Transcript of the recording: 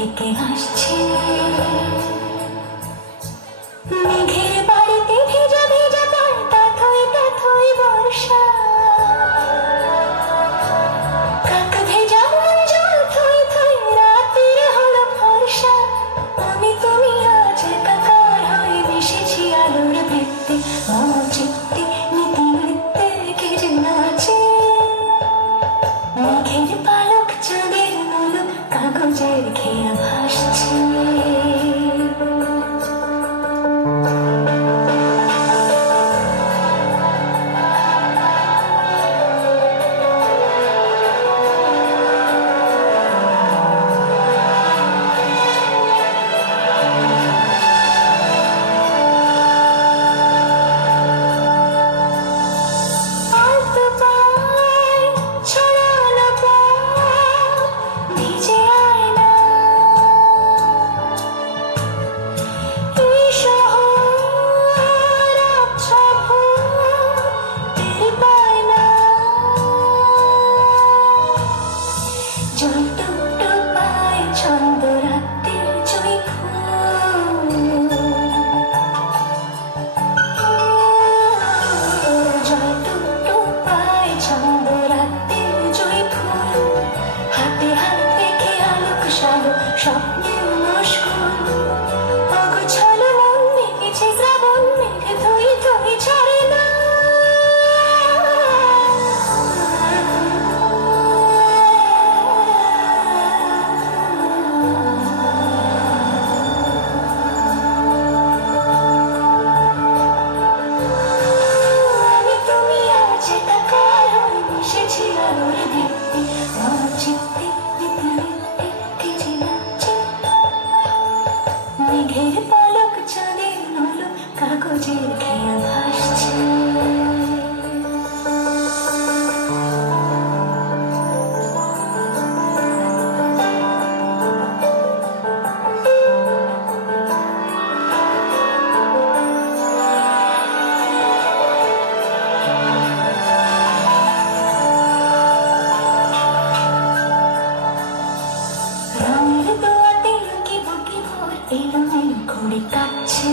থেকে আসছে মেঘের বাড়িতে ভেজা ভেজা পায় তাথই তাথই বর্ষা কাক ভেজা মন জল থই থই রাতের হলো ফর্সা আমি তুমি আজ একাকার হয়ে মিশেছি আলোর বৃত্তে চিত্তে নীতি নৃত্যে কে যে নাচে মেঘের পালক চাঁদের মুলুক কাগজের খেয়া ভাসছে স্বপ্নের মুশকুল অগোছালো মন মেঘেছে শ্রাবণ মেঘ থই থই ছাড়ে না আমি তুমি আজ একাকার হয়ে মিশেছি আলোর দীপ্তি চিত্তে মেঘের পালক চাঁদের নলক কাগজের খেয়া ভাসছে রঙের দোয়াতে লুকি বুকি ভোর এলো মেলো ঘুরে কাটছে